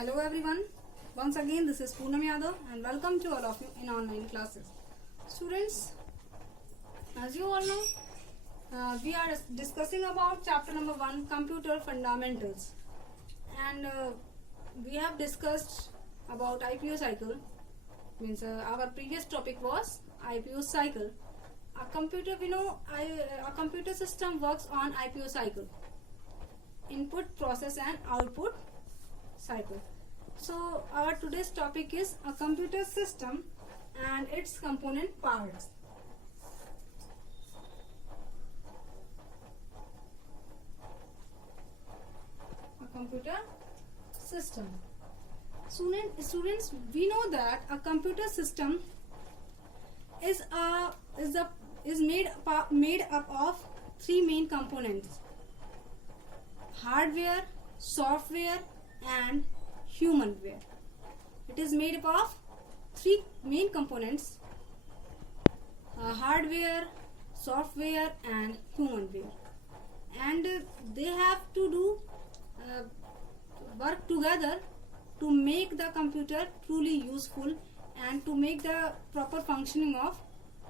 Hello everyone. Once again this is Poonam Yadav and welcome to all of you in online classes. Students, as you all know, we are discussing about chapter number 1, Computer Fundamentals, and we have discussed about IPO cycle. Means our previous topic was IPO cycle. A computer, a computer system works on IPO cycle, input, process and output cycle. So our today's topic is a computer system and its component parts. A computer system. Students, we know that a computer system is made up of three main components: hardware, software and humanware. It is made up of three main components: hardware, software and humanware, and they have to do work together to make the computer truly useful and to make the proper functioning of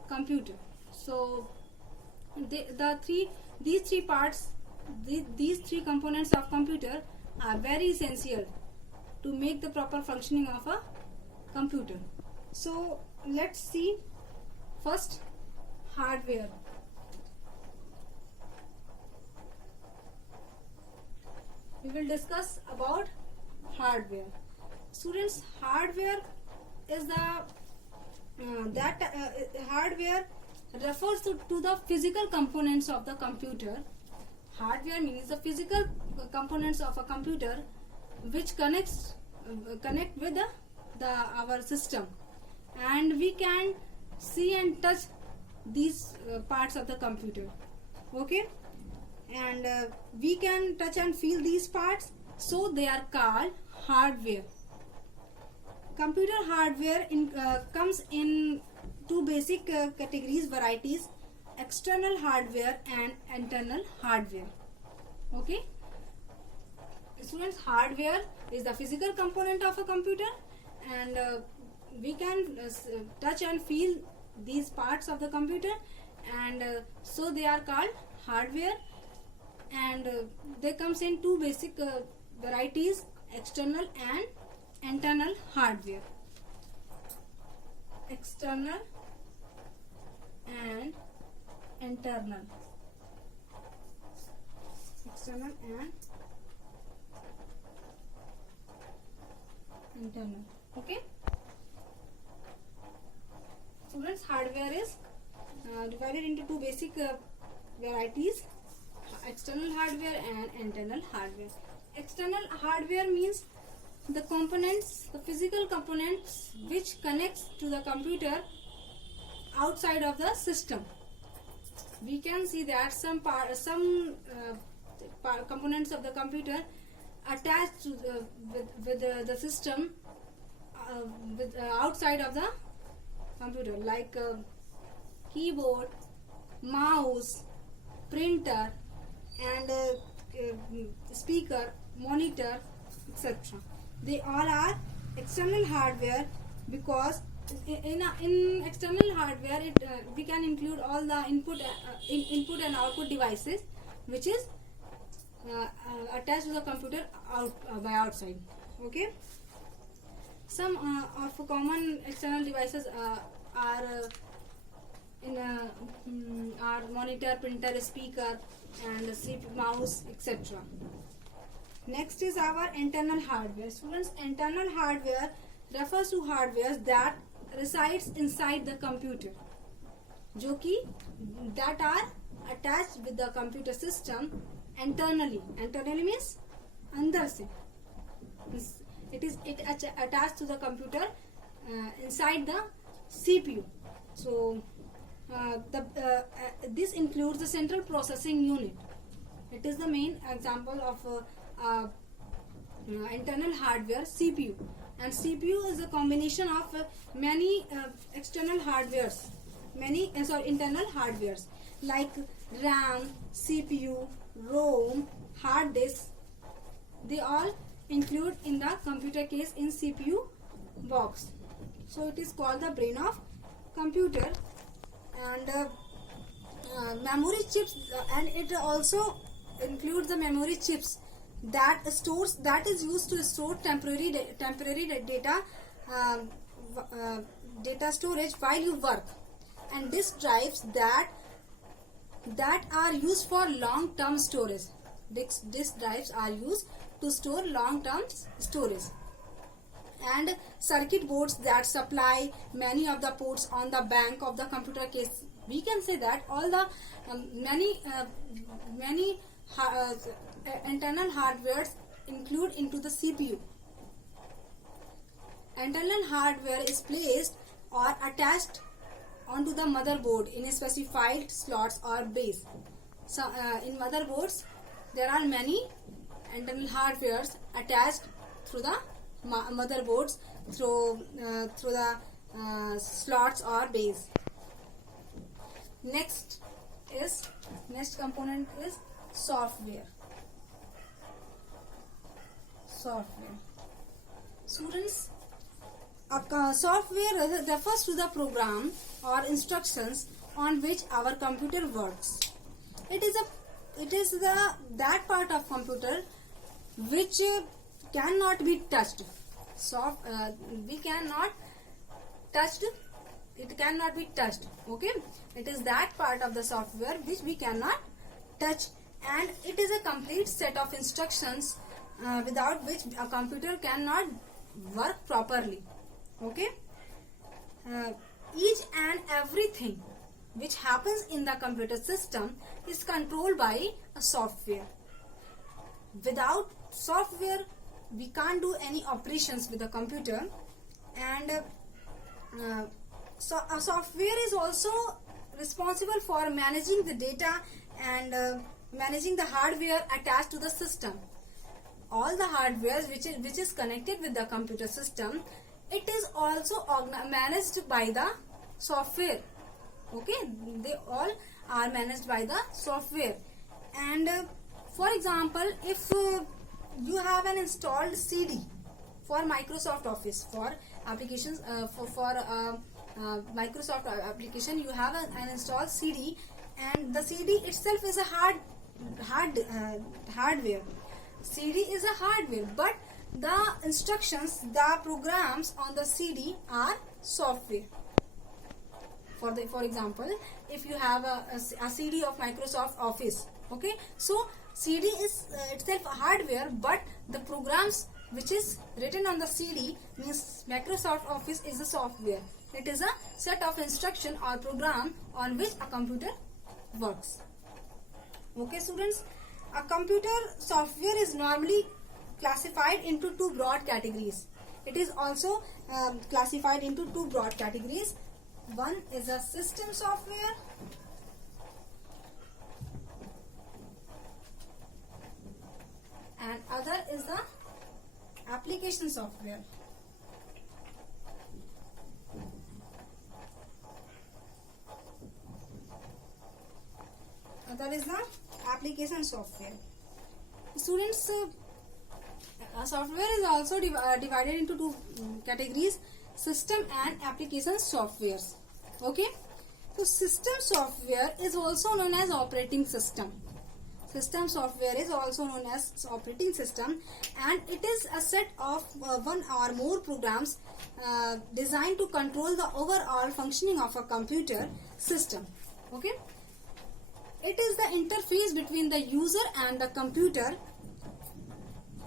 computer. So these three parts, these three components of computer are very essential to make the proper functioning of a computer. So let's see first hardware. We will discuss about hardware. Students, hardware is hardware refers to the physical components of the computer. Hardware means the physical components of a computer which connect with our system, and we can see and touch these parts of the computer. Okay, and we can touch and feel these parts, so they are called hardware. Computer hardware comes in two basic categories, varieties: external hardware and internal hardware. Okay, students, hardware is the physical component of a computer, and we can touch and feel these parts of the computer, and so they are called hardware. And they comes in two basic varieties: external and internal hardware. External and internal. External and internal. Okay, students, hardware is divided into two basic varieties: external hardware and internal hardware. External hardware means the components, the physical components which connects to the computer outside of the system. We can see that some components of the computer attached to with the system outside of the computer, like keyboard, mouse, printer and speaker, monitor, etc. They all are external hardware, because in external hardware we can include all the input and output devices which is attached to the computer by outside. Okay, some of common external devices are monitor, printer, speaker and CPU, mouse, etc. Next is our internal hardware. Students, internal hardware refers to hardware that resides inside the computer, that are attached with the computer system internally. Internally means andar se. It attached to the computer inside the CPU. So this includes the central processing unit. It is the main example of internal hardware, CPU. And CPU is a combination of many external hardwares, internal hardwares like RAM, CPU, ROM, hard disk. They all included in the computer case in CPU box. So it is called the brain of computer. And memory chips, and it also includes the memory chips that is used to store temporary data, data storage while you work, and disk drives that are used for long term storage. Disk drives are used to store long term storage. And circuit boards that supply many of the ports on the back of the computer case. We can say that all the many internal hardwares include into the CPU. Internal hardware is placed or attached onto the motherboard in specified slots or bays. So in motherboards there are many internal hardwares attached through the motherboards through the slots or bays. Next component is software. Students, software refers to the program or instructions on which our computer works. It is that part of computer which cannot be touched. We cannot touched. It cannot be touched. Okay, it is that part of the software which we cannot touch, and it is a complete set of instructions without which a computer cannot work properly. Okay, each and everything which happens in the computer system is controlled by a software. Without software we can't do any operations with the computer. And so a software is also responsible for managing the data and managing the hardware attached to the system. All the hardware which is connected with the computer system, it is also managed by the software. Okay, they all are managed by the software. And for example, if you have an installed CD for Microsoft Office, for applications, for Microsoft application, you have an installed CD, and the CD itself is a hardware. CD is a hardware, but the instructions, the programs on the CD are software. For example, if you have a CD of Microsoft Office, okay, so CD is itself a hardware, but the programs which is written on the CD means Microsoft Office is a software. It is a set of instruction or program on which a computer works. Okay, students, a computer software is normally classified into two broad categories. It is also classified into two broad categories. One is a system software and other is the application software. Other is the application software. Students, software is also divided into two categories: system and application softwares. Okay, so system software is also known as operating system. System software is also known as operating system, and it is a set of one or more programs designed to control the overall functioning of a computer system. Okay, it is the interface between the user and the computer.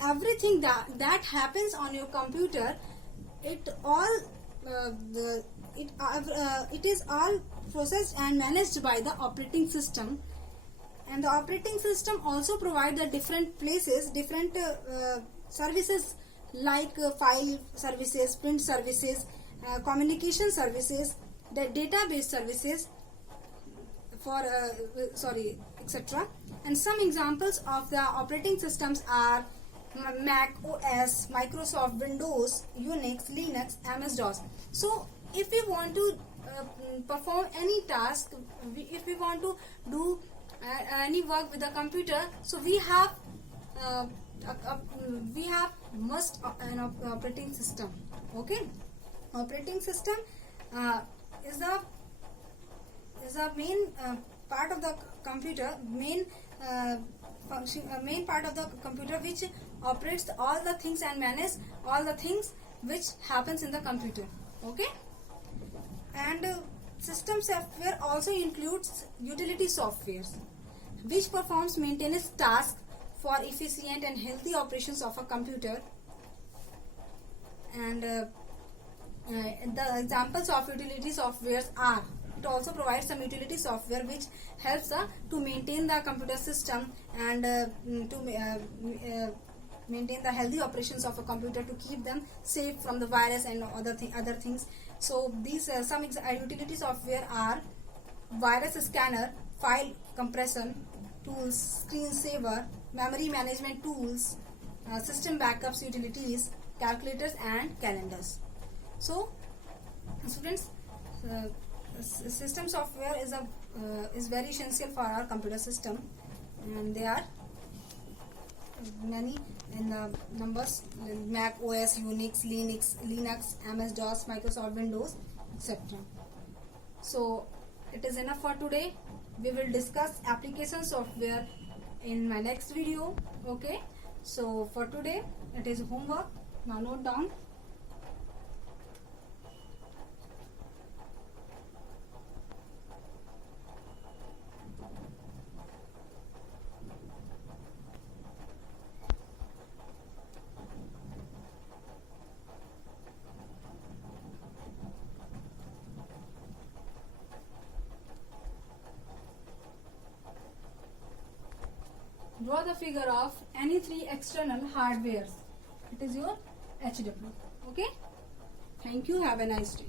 Everything that happens on your computer, it is all processed and managed by the operating system. And the operating system also provides the different services like file services, print services, communication services, the database services, etc. And some examples of the operating systems are Mac OS, Microsoft Windows, Unix, Linux, MS-DOS. So if we want to perform any task, if we want to do any work with the computer, so we have we have must an operating system. Okay, operating system is the main part of the computer, main part of the computer which operates all the things and manages all the things which happens in the computer. Okay, and system software also includes utility softwares which performs maintenance tasks for efficient and healthy operations of a computer. And the examples of utility softwares are: it also provides some utility software which helps to maintain the computer system and maintain the healthy operations of a computer, to keep them safe from the virus and other things. So these some utility software are: virus scanner, file compression tools, screensaver, memory management tools, system backups utilities, calculators and calendars. So students, system software is very essential for our computer system, and there are many in the numbers: Mac OS, Unix, Linux, MS DOS, Microsoft Windows, etc. So it is enough for today. We will discuss application software in my next video. Okay, so for today it is homework. Now note down. Draw the figure of any three external hardwares. It is your HW. Okay. Thank you. Have a nice day.